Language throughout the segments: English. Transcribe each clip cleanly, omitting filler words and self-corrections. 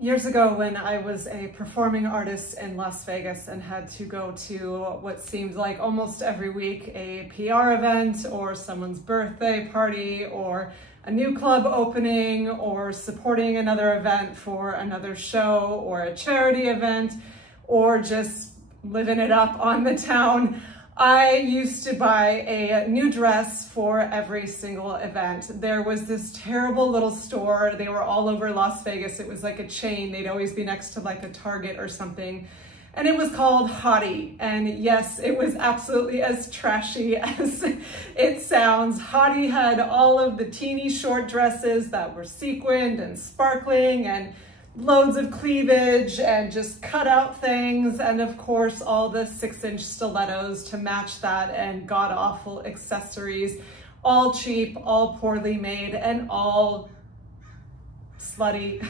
Years ago, when I was a performing artist in Las Vegas and had to go to what seemed like almost every week a PR event or someone's birthday party or a new club opening or supporting another event for another show or a charity event or just living it up on the town, I used to buy a new dress for every single event. There was this terrible little store. They were all over Las Vegas. It was like a chain. They'd always be next to like a Target or something. And it was called Hottie. And yes, it was absolutely as trashy as it sounds. Hottie had all of the teeny short dresses that were sequined and sparkling and loads of cleavage and just cut out things, and of course all the 6-inch stilettos to match that, and god-awful accessories, all cheap, all poorly made, and all slutty.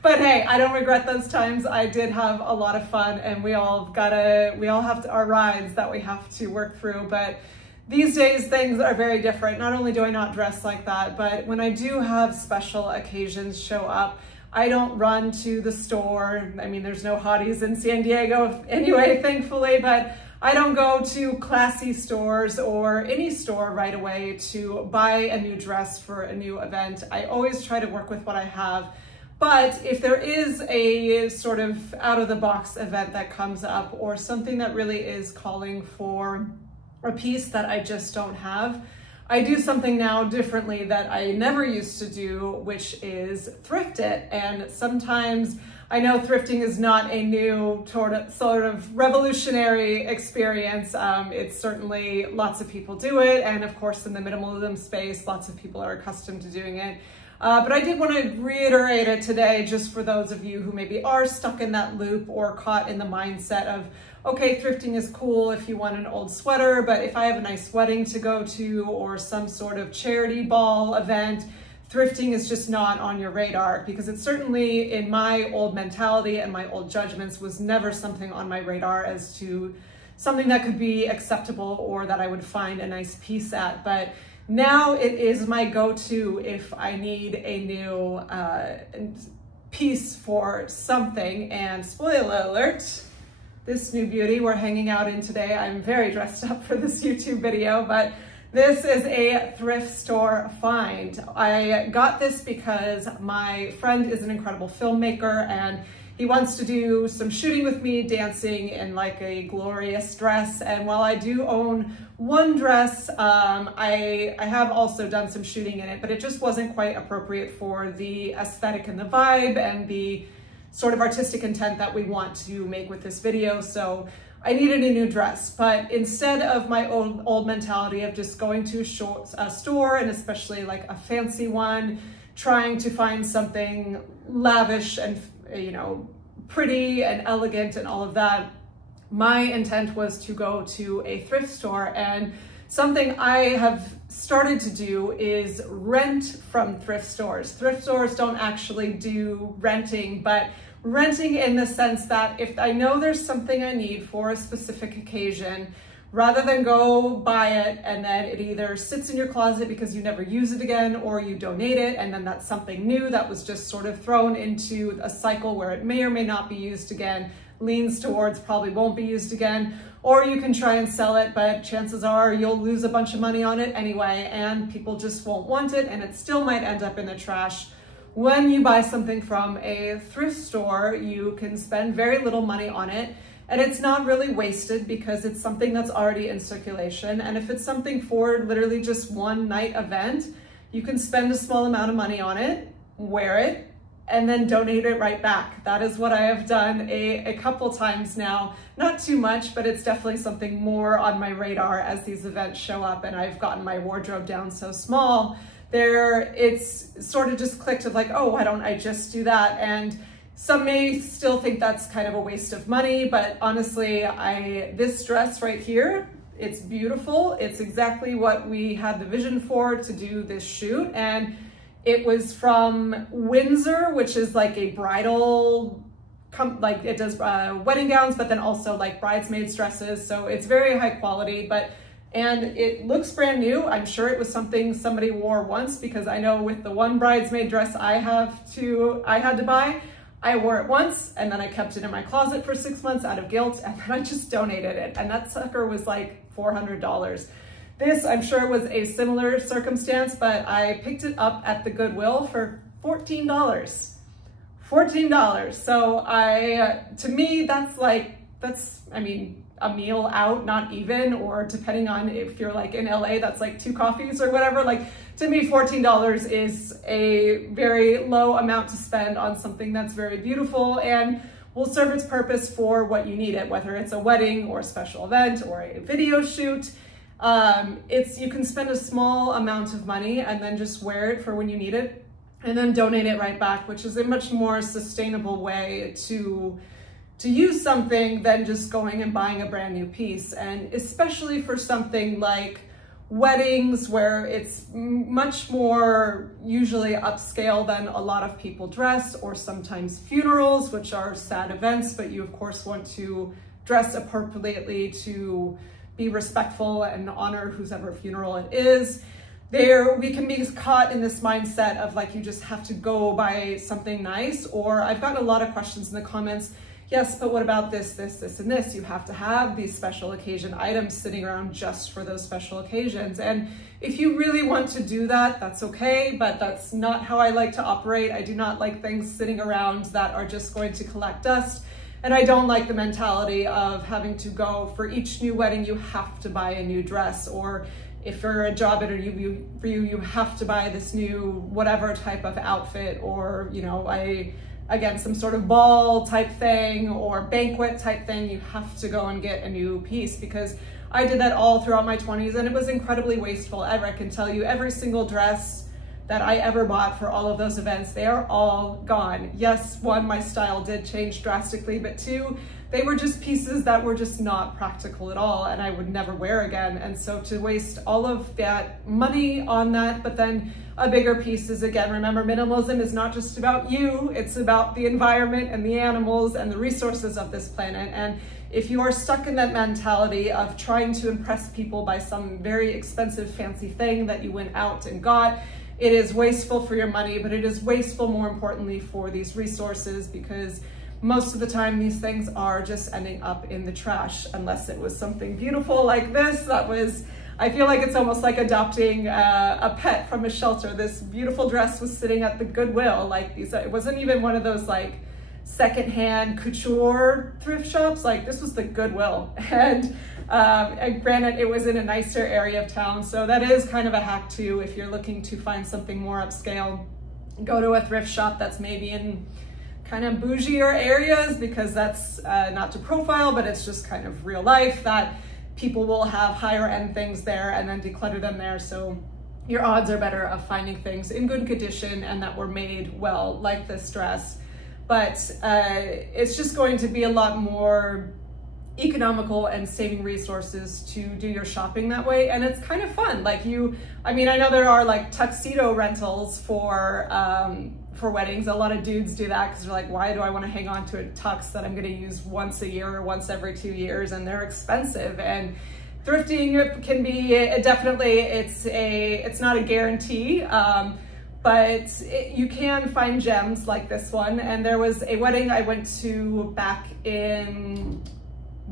But hey, I don't regret those times. I did have a lot of fun, and we all have our rides that we have to work through. But these days things are very different. Not only do I not dress like that, but when I do have special occasions show up, I don't run to the store. I mean, there's no Hotties in San Diego anyway, thankfully, but I don't go to classy stores or any store right away to buy a new dress for a new event. I always try to work with what I have. But if there is a sort of out-of-the-box event that comes up or something that really is calling for a piece that I just don't have, I do something now differently that I never used to do, which is thrift it. And sometimes I know thrifting is not a new sort of revolutionary experience. It's certainly lots of people do it. And of course, in the minimalism space, lots of people are accustomed to doing it. But I did want to reiterate it today, just for those of you who maybe are stuck in that loop or caught in the mindset of, okay, thrifting is cool if you want an old sweater, but if I have a nice wedding to go to or some sort of charity ball event, thrifting is just not on your radar, because it certainly, in my old mentality and my old judgments, was never something on my radar as to something that could be acceptable or that I would find a nice piece at. But now it is my go-to if I need a new piece for something. And spoiler alert, this new beauty we're hanging out in today, I'm very dressed up for this YouTube video, but this is a thrift store find. I got this because my friend is an incredible filmmaker and he wants to do some shooting with me, dancing in like a glorious dress. And while I do own one dress, I have also done some shooting in it, but it just wasn't quite appropriate for the aesthetic and the vibe and the sort of artistic intent that we want to make with this video. So I needed a new dress, but instead of my old mentality of just going to a store, and especially like a fancy one, trying to find something lavish and, you know, pretty and elegant and all of that, my intent was to go to a thrift store. And something I have started to do is rent from thrift stores. Thrift stores don't actually do renting, but renting in the sense that if I know there's something I need for a specific occasion, rather than go buy it and then it either sits in your closet because you never use it again, or you donate it and then that's something new that was just sort of thrown into a cycle where it may or may not be used again, leans towards probably won't be used again, or you can try and sell it, but chances are you'll lose a bunch of money on it anyway, and people just won't want it, and it still might end up in the trash. When you buy something from a thrift store, you can spend very little money on it, and it's not really wasted because it's something that's already in circulation. And if it's something for literally just one night event, you can spend a small amount of money on it, wear it, and then donate it right back. That is what I have done a couple times now. Not too much, but it's definitely something more on my radar as these events show up and I've gotten my wardrobe down so small. It's sort of just clicked of like, oh, why don't I just do that? And some may still think that's kind of a waste of money, but honestly, this dress right here, it's beautiful. It's exactly what we had the vision for to do this shoot. And it was from Windsor, which is like a bridal, like it does wedding gowns, but then also like bridesmaids dresses. So it's very high quality, and it looks brand new. I'm sure it was something somebody wore once, because I know with the one bridesmaid dress I had to buy, I wore it once and then I kept it in my closet for 6 months out of guilt, and then I just donated it. And that sucker was like $400. This, I'm sure, was a similar circumstance, but I picked it up at the Goodwill for $14. $14. So to me, that's, I mean, a meal out, not even, or depending on if you're like in LA, that's like 2 coffees or whatever. Like, to me, $14 is a very low amount to spend on something that's very beautiful and will serve its purpose for what you need it, whether it's a wedding or a special event or a video shoot. You can spend a small amount of money and then just wear it for when you need it and then donate it right back, which is a much more sustainable way to use something than just going and buying a brand new piece. And especially for something like weddings, where it's much more usually upscale than a lot of people dress, or sometimes funerals, which are sad events, but you of course want to dress appropriately to be respectful and honor whosever funeral it is. We can be caught in this mindset of like, you just have to go buy something nice. Or I've gotten a lot of questions in the comments, yes, but what about this, this, this, and this? You have to have these special occasion items sitting around just for those special occasions. And if you really want to do that, that's okay, but that's not how I like to operate. I do not like things sitting around that are just going to collect dust. And I don't like the mentality of having to go for each new wedding, you have to buy a new dress, or if you're a job interview for you, you have to buy this new whatever type of outfit, or, you know, again, some sort of ball type thing or banquet type thing, you have to go and get a new piece, because I did that all throughout my 20s and it was incredibly wasteful. I can tell you every single dress that I ever bought for all of those events, they are all gone. Yes, 1, my style did change drastically, but 2, they were just pieces that were just not practical at all and I would never wear again. And so to waste all of that money on that, but then a bigger piece is, again, remember, minimalism is not just about you, it's about the environment and the animals and the resources of this planet. And if you are stuck in that mentality of trying to impress people by some very expensive fancy thing that you went out and got, it is wasteful for your money, but it is wasteful more importantly for these resources, because most of the time these things are just ending up in the trash, unless it was something beautiful like this. That was, I feel like it's almost like adopting a pet from a shelter. This beautiful dress was sitting at the Goodwill, like these, it wasn't even one of those like secondhand couture thrift shops. Like, this was the Goodwill. And granted, it was in a nicer area of town, so that is kind of a hack too. If you're looking to find something more upscale, go to a thrift shop that's maybe in kind of bougier areas, because that's not to profile, but it's just kind of real life that people will have higher end things there and then declutter them there. So your odds are better of finding things in good condition and that were made well, like this dress. But it's just going to be a lot more economical and saving resources to do your shopping that way. And it's kind of fun. Like I mean, I know there are like tuxedo rentals for weddings. A lot of dudes do that because they're like, why do I want to hang on to a tux that I'm going to use once a year or once every 2 years? And they're expensive. And thrifting can be definitely, it's not a guarantee. But you can find gems like this one. And there was a wedding I went to back in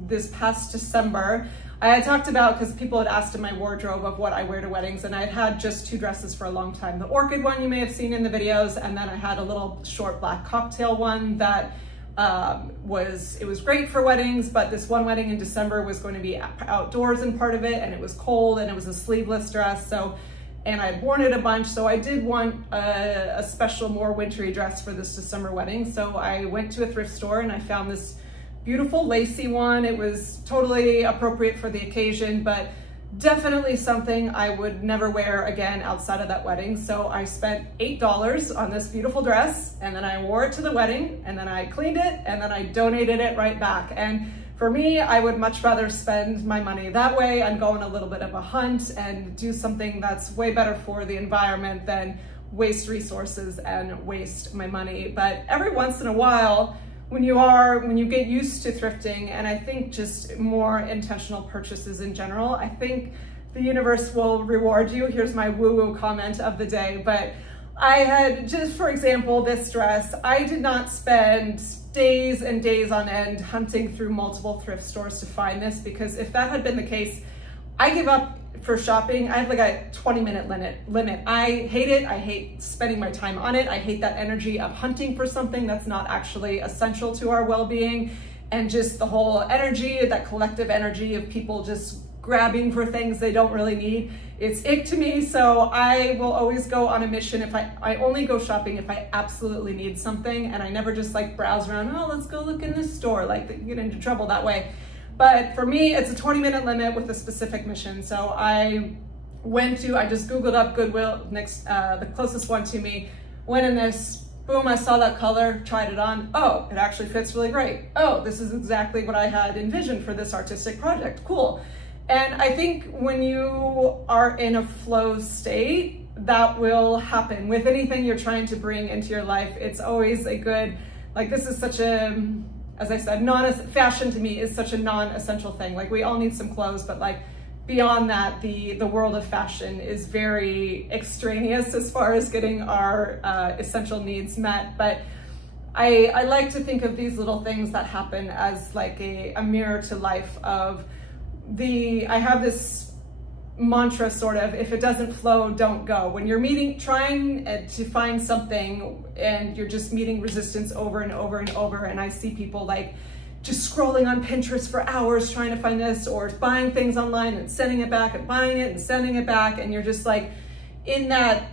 this past December. I had talked about, because people had asked in my wardrobe of what I wear to weddings, and I had just 2 dresses for a long time. The orchid one you may have seen in the videos, and then I had a little short black cocktail one that it was great for weddings, but this one wedding in December was going to be outdoors in part of it, and it was cold, and it was a sleeveless dress. And I'd worn it a bunch, so I did want a special, more wintry dress for this December wedding. So I went to a thrift store and I found this beautiful lacy one. It was totally appropriate for the occasion, but definitely something I would never wear again outside of that wedding. So I spent $8 on this beautiful dress, and then I wore it to the wedding, and then I cleaned it, and then I donated it right back. And for me, I would much rather spend my money that way and go on a little bit of a hunt and do something that's way better for the environment than waste resources and waste my money. But every once in a while, when you get used to thrifting, and I think just more intentional purchases in general, I think the universe will reward you. Here's my woo-woo comment of the day, but I had, just for example, this dress, I did not spend days and days on end hunting through multiple thrift stores to find this, because if that had been the case, I give up for shopping. I have like a 20-minute limit. I hate it. I hate spending my time on it. I hate that energy of hunting for something that's not actually essential to our well-being, and just the whole energy, that collective energy of people just grabbing for things they don't really need. It's ick to me, so I will always go on a mission. If I only go shopping if I absolutely need something, and I never just like browse around, oh, let's go look in this store, like you get into trouble that way. But for me, it's a 20-minute limit with a specific mission. So I just Googled up Goodwill, the closest one to me, went in this, boom, I saw that color, tried it on. Oh, it actually fits really great. Oh, this is exactly what I had envisioned for this artistic project, cool. And I think when you are in a flow state, that will happen with anything you're trying to bring into your life. It's always a good, like this is such a, as I said, fashion to me is such a non-essential thing. Like we all need some clothes, but like beyond that, the world of fashion is very extraneous as far as getting our essential needs met. But I like to think of these little things that happen as like a mirror to life of I have this mantra sort of, if it doesn't flow, don't go. When you're trying to find something and you're just meeting resistance over and over and over, and I see people like just scrolling on Pinterest for hours trying to find this, or buying things online and sending it back and buying it and sending it back, and you're just like in that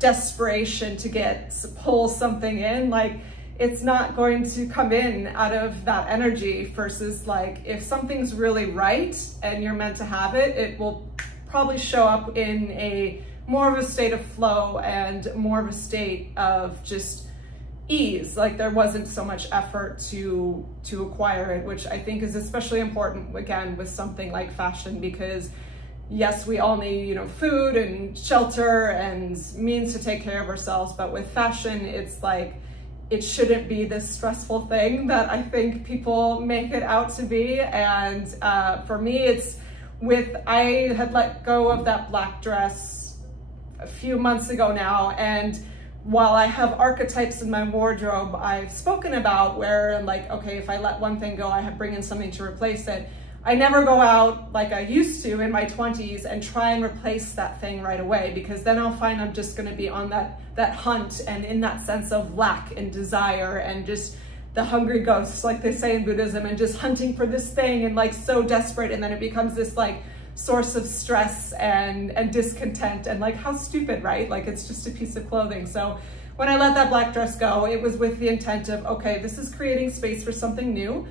desperation to pull something in, like it's not going to come in out of that energy, versus like if something's really right and you're meant to have it, it will probably show up in a more of a state of flow and more of a state of just ease. Like there wasn't so much effort to acquire it, which I think is especially important again with something like fashion, because yes, we all need, you know, food and shelter and means to take care of ourselves, but with fashion, it's like it shouldn't be this stressful thing that I think people make it out to be. And for me, I had let go of that black dress a few months ago now, and while I have archetypes in my wardrobe I've spoken about where like, okay, if I let one thing go, I bring in something to replace it. I never go out like I used to in my 20s and try and replace that thing right away, because then I'll find I'm just going to be on that hunt and in that sense of lack and desire and just the hungry ghosts, like they say in Buddhism, and just hunting for this thing and like so desperate, and then it becomes this like source of stress and discontent, and like how stupid, right? Like it's just a piece of clothing. So when I let that black dress go, it was with the intent of, okay, this is creating space for something new.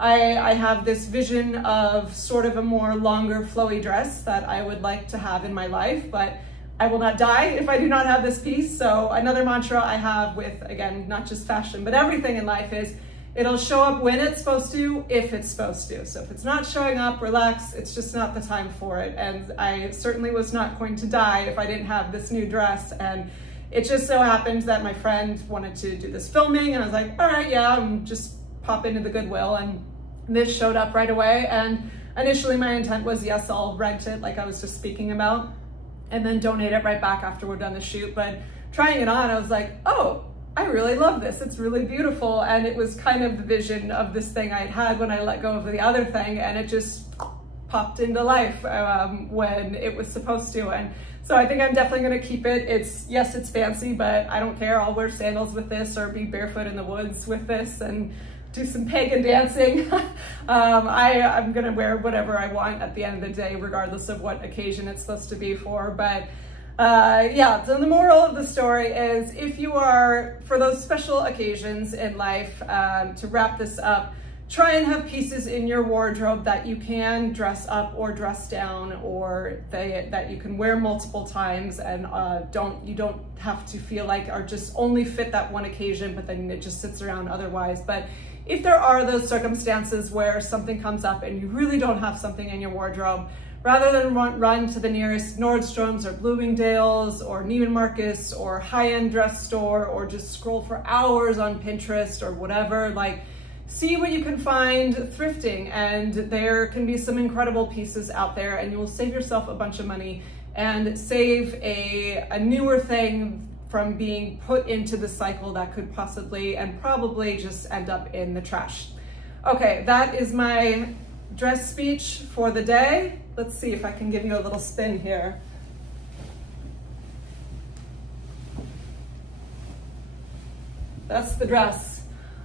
I have this vision of sort of a more longer flowy dress that I would like to have in my life, but I will not die if I do not have this piece. So another mantra I have with, again, not just fashion, but everything in life is, it'll show up when it's supposed to, if it's supposed to. So if it's not showing up, relax, it's just not the time for it. And I certainly was not going to die if I didn't have this new dress. And it just so happened that my friend wanted to do this filming, and I was like, all right, yeah, just pop into the Goodwill, and this showed up right away. And initially my intent was, yes, I'll rent it like I was just speaking about, and then donate it right back after we're done the shoot. But trying it on, I was like, oh, I really love this. It's really beautiful. And it was kind of the vision of this thing I had when I let go of the other thing, and it just popped into life when it was supposed to. And so I think I'm definitely gonna keep it. Yes, it's fancy, but I don't care. I'll wear sandals with this or be barefoot in the woods with this and do some pagan dancing. I'm gonna wear whatever I want at the end of the day, regardless of what occasion it's supposed to be for. But yeah, so the moral of the story is, if you are, for those special occasions in life, to wrap this up, try and have pieces in your wardrobe that you can dress up or dress down, or that you can wear multiple times, and you don't have to feel like are just only fit that one occasion, but then it just sits around otherwise. But if there are those circumstances where something comes up and you really don't have something in your wardrobe, rather than run to the nearest Nordstrom's or Bloomingdale's or Neiman Marcus or high-end dress store, or just scroll for hours on Pinterest or whatever, like, see what you can find thrifting, and there can be some incredible pieces out there, and you will save yourself a bunch of money and save a newer thing from being put into the cycle that could possibly and probably just end up in the trash. Okay, that is my dress speech for the day. Let's see if I can give you a little spin here. That's the dress.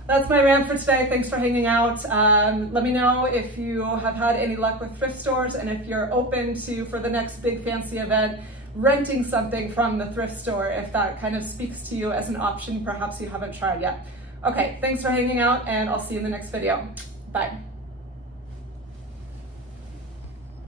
That's my rant for today. Thanks for hanging out. Let me know if you have had any luck with thrift stores and if you're open to, for the next big fancy event, renting something from the thrift store, if that kind of speaks to you as an option perhaps you haven't tried yet. Okay, thanks for hanging out, and I'll see you in the next video. Bye.